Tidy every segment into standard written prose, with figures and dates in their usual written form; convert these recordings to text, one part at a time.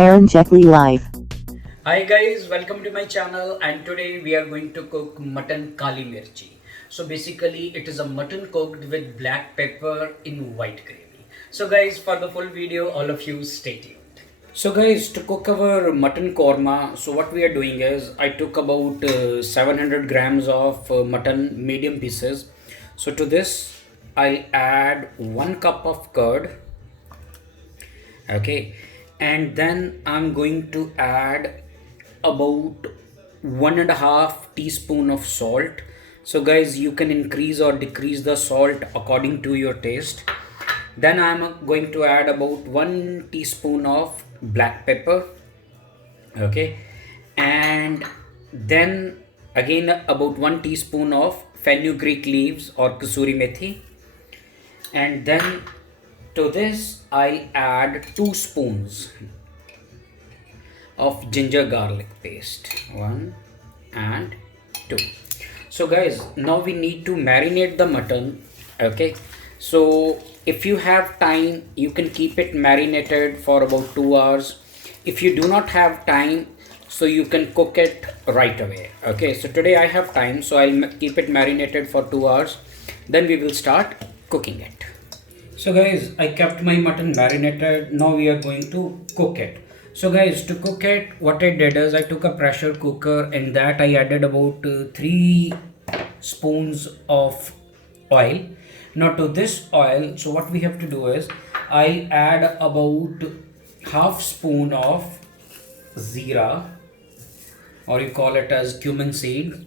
Karanjetlilive. Hi guys, welcome to my channel, and today we are going to cook mutton kali mirchi. So basically it is a mutton cooked with black pepper in white gravy. So guys, for the full video, all of you stay tuned. So guys, to cook our mutton korma, so what we are doing is I took about 700 grams of mutton medium pieces. So to this I'll add 1 cup of curd, okay, and then I'm going to add about 1.5 teaspoon of salt. So guys, you can increase or decrease the salt according to your taste. Then I'm going to add about 1 teaspoon of black pepper, okay, and then again about 1 teaspoon of fenugreek leaves or kasuri methi, and then to this I'll add 2 spoons of ginger garlic paste, 1 and 2. So guys, now we need to marinate the mutton, okay. So if you have time, you can keep it marinated for about 2 hours. If you do not have time, so you can cook it right away, okay. So today I have time, so I'll keep it marinated for 2 hours, then we will start cooking it. So guys, I kept my mutton marinated. Now we are going to cook it. So guys, to cook it, what I did is I took a pressure cooker, and that I added about 3 spoons of oil. Now to this oil, so what we have to do is I add about half spoon of zira, or you call it as cumin seed,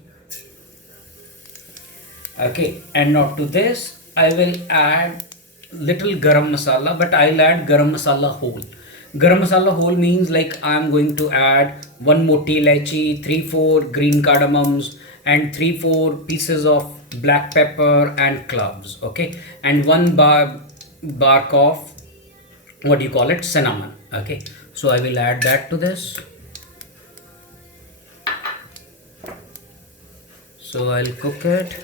okay. And now to this I will add little garam masala, but I'll add garam masala whole. Garam masala whole means like I'm going to add 1 moti ilaichi, 3-4 green cardamoms, and 3-4 pieces of black pepper and cloves, okay, and 1 bark of, what do you call it, cinnamon, okay. So I will add that to this. So I'll cook it.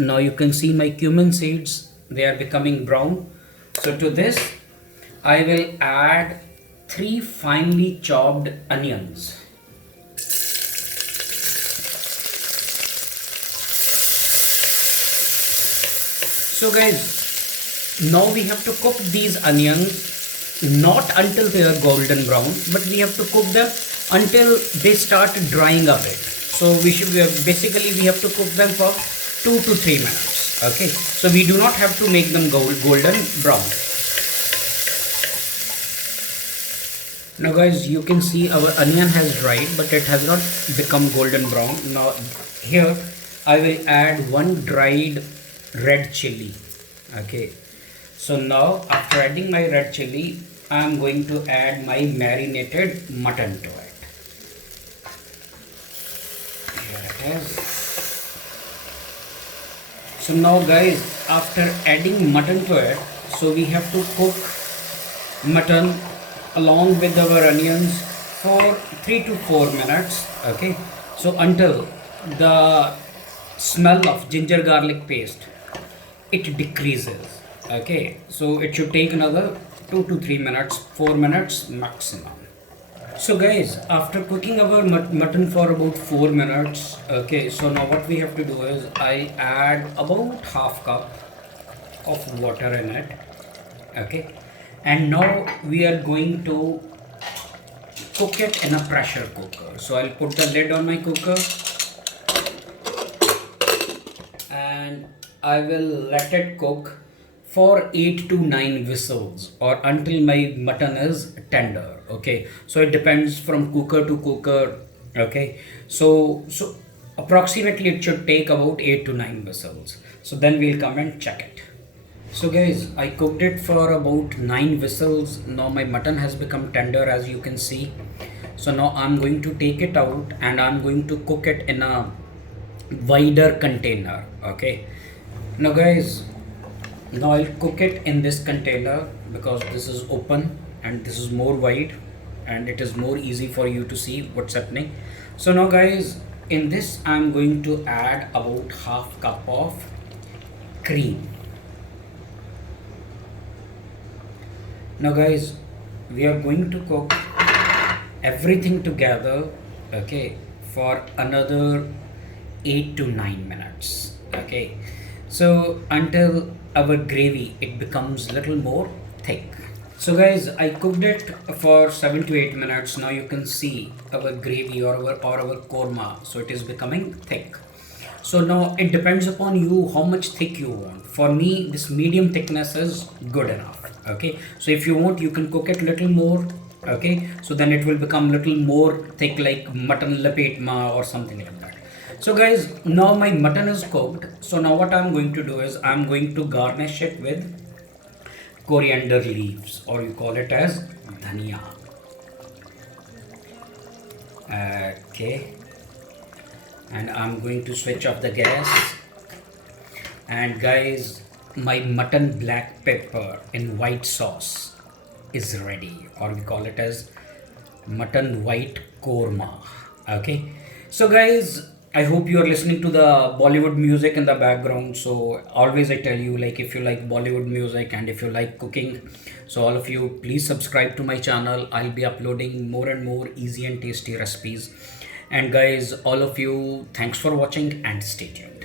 Now you can see my cumin seeds, they are becoming brown. So to this I will add 3 finely chopped onions. So guys, now we have to cook these onions not until they are golden brown, but we have to cook them until they start drying a bit. So basically we have to cook them for 2 to 3 minutes, okay. So we do not have to make them golden brown. Now guys, you can see our onion has dried, but it has not become golden brown. Now here I will add 1 dried red chili, okay. So now after adding my red chili, I am going to add my marinated mutton to it. Here it is. So now guys, after adding mutton to it, so we have to cook mutton along with our onions for 3 to 4 minutes, okay. So until the smell of ginger garlic paste, it decreases, okay. So it should take another 2 to 3 minutes, 4 minutes maximum. So guys, after cooking our mutton for about 4 minutes, okay, so now what we have to do is I add about half cup of water in it, okay. And now we are going to cook it in a pressure cooker. So I'll put the lid on my cooker and I will let it cook for 8 to 9 whistles, or until my mutton is tender, okay. So it depends from cooker to cooker, okay. So approximately it should take about 8 to 9 whistles. So then we'll come and check it. So guys, I cooked it for about 9 whistles. Now my mutton has become tender, as you can see. So now I'm going to take it out and I'm going to cook it in a wider container, okay. Now guys, now I'll cook it in this container because this is open and this is more wide and it is more easy for you to see what's happening. So now guys, in this I'm going to add about half cup of cream. Now guys, we are going to cook everything together, okay, for another 8 to 9 minutes, okay. So until our gravy it becomes little more thick. So guys, I cooked it for 7 to 8 minutes. Now you can see our gravy or our korma. So it is becoming thick. So now it depends upon you how much thick you want. For me, this medium thickness is good enough. Okay. So if you want, you can cook it little more. Okay. So then it will become little more thick like mutton lapetma or something like that. So guys, now my mutton is cooked. So now what I'm going to do is I'm going to garnish it with coriander leaves, or you call it as dhania. Okay, and I'm going to switch off the gas. And guys, my mutton black pepper in white sauce is ready, or we call it as mutton white korma. Okay, so guys, I hope you are listening to the Bollywood music in the background. So always I tell you, like, if you like Bollywood music and if you like cooking, so all of you please subscribe to my channel. I'll be uploading more and more easy and tasty recipes. And guys, all of you, thanks for watching and stay tuned.